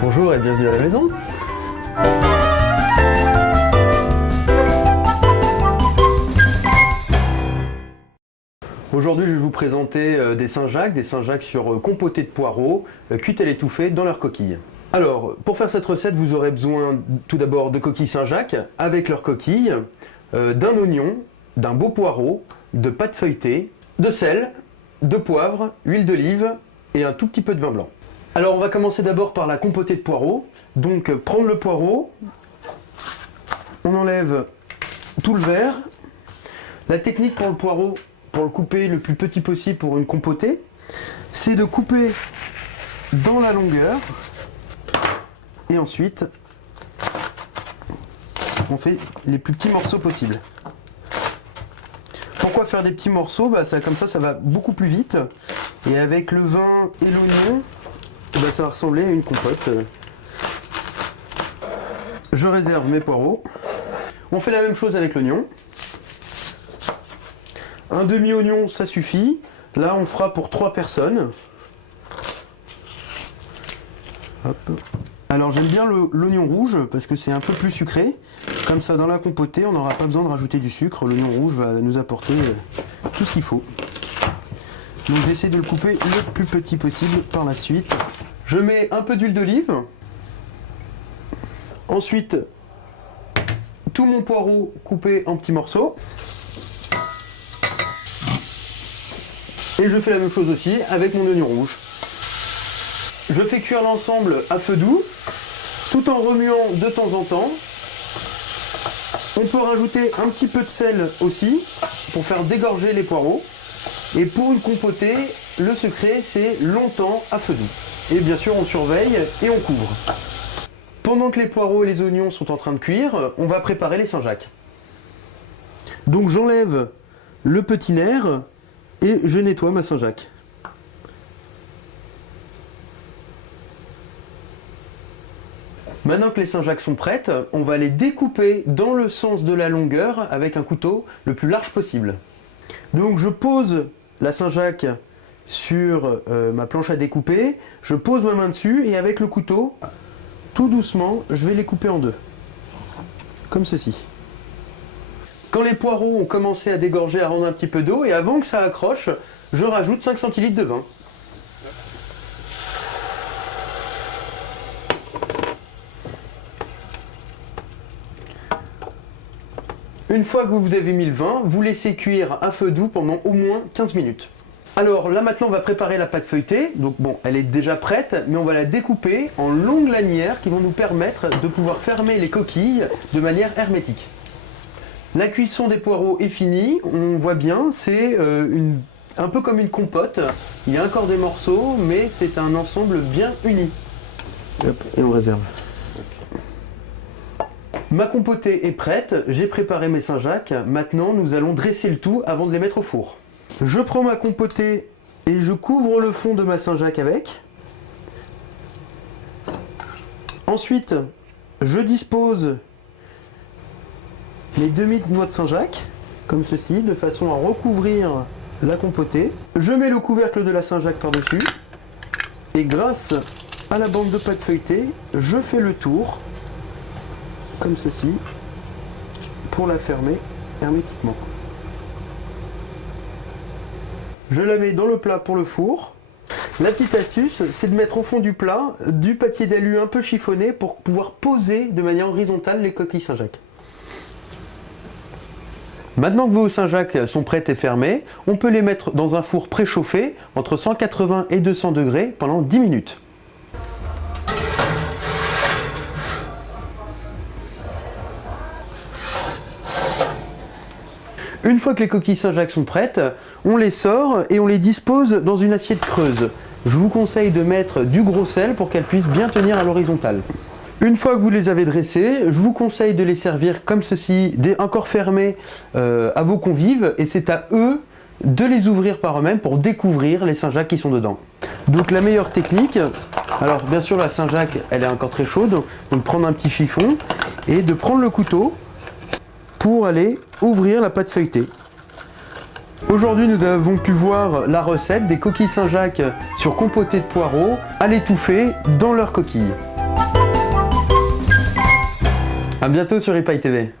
Bonjour et bienvenue à la maison. Aujourd'hui, je vais vous présenter des Saint-Jacques sur compoté de poireaux, cuits à l'étouffée dans leur coquille. Alors, pour faire cette recette, vous aurez besoin tout d'abord de coquilles Saint-Jacques avec leurs coquilles, d'un oignon, d'un beau poireau, de pâte feuilletée, de sel, de poivre, huile d'olive et un tout petit peu de vin blanc. Alors, on va commencer d'abord par la compotée de poireaux. Donc, prendre le poireau, on enlève tout le verre. La technique pour le poireau, pour le couper le plus petit possible pour une compotée, c'est de couper dans la longueur et ensuite on fait les plus petits morceaux possibles. Pourquoi faire des petits morceaux? Comme ça va beaucoup plus vite et avec le vin et l'oignon, ça va ressembler à une compote. Je réserve mes poireaux. On fait la même chose avec l'oignon. Un demi-oignon, ça suffit. Là, on fera pour 3 personnes. Hop. Alors, j'aime bien l'oignon rouge parce que c'est un peu plus sucré. Comme ça, dans la compotée, on n'aura pas besoin de rajouter du sucre. L'oignon rouge va nous apporter tout ce qu'il faut. Donc, j'essaie de le couper le plus petit possible par la suite. Je mets un peu d'huile d'olive. Ensuite, tout mon poireau coupé en petits morceaux. Et je fais la même chose aussi avec mon oignon rouge. Je fais cuire l'ensemble à feu doux, tout en remuant de temps en temps. On peut rajouter un petit peu de sel aussi, pour faire dégorger les poireaux. Et pour une compotée, le secret, c'est longtemps à feu doux. Et bien sûr, on surveille et on couvre. Pendant que les poireaux et les oignons sont en train de cuire, on va préparer les Saint-Jacques. Donc j'enlève le petit nerf et je nettoie ma Saint-Jacques. Maintenant que les Saint-Jacques sont prêtes, on va les découper dans le sens de la longueur avec un couteau le plus large possible. Donc je pose la Saint-Jacques sur ma planche à découper, je pose ma main dessus et avec le couteau, tout doucement, je vais les couper en deux. Comme ceci. Quand les poireaux ont commencé à dégorger, à rendre un petit peu d'eau, et avant que ça accroche, je rajoute 5 centilitres de vin. Une fois que vous avez mis le vin, vous laissez cuire à feu doux pendant au moins 15 minutes. Alors là maintenant on va préparer la pâte feuilletée, donc bon elle est déjà prête, mais on va la découper en longues lanières qui vont nous permettre de pouvoir fermer les coquilles de manière hermétique. La cuisson des poireaux est finie, on voit bien, c'est un peu comme une compote, il y a encore des morceaux, mais c'est un ensemble bien uni. Hop, et on réserve. Ma compotée est prête, j'ai préparé mes Saint-Jacques, maintenant nous allons dresser le tout avant de les mettre au four. Je prends ma compotée et je couvre le fond de ma Saint-Jacques avec. Ensuite, je dispose mes demi-noix de Saint-Jacques, comme ceci, de façon à recouvrir la compotée. Je mets le couvercle de la Saint-Jacques par-dessus. Et grâce à la bande de pâte feuilletée, je fais le tour, comme ceci, pour la fermer hermétiquement. Je la mets dans le plat pour le four. La petite astuce, c'est de mettre au fond du plat du papier d'alu un peu chiffonné pour pouvoir poser de manière horizontale les coquilles Saint-Jacques. Maintenant que vos Saint-Jacques sont prêtes et fermées, on peut les mettre dans un four préchauffé entre 180 et 200 degrés pendant 10 minutes. Une fois que les coquilles Saint-Jacques sont prêtes, on les sort et on les dispose dans une assiette creuse. Je vous conseille de mettre du gros sel pour qu'elles puissent bien tenir à l'horizontale. Une fois que vous les avez dressés, je vous conseille de les servir comme ceci, encore fermés à vos convives, et c'est à eux de les ouvrir par eux-mêmes pour découvrir les Saint-Jacques qui sont dedans. Donc la meilleure technique, alors bien sûr la Saint-Jacques elle est encore très chaude, donc prendre un petit chiffon et de prendre le couteau pour aller ouvrir la pâte feuilletée. Aujourd'hui, nous avons pu voir la recette des coquilles Saint-Jacques sur compotées de poireaux à l'étouffer dans leurs coquilles. A bientôt sur Ripaille TV.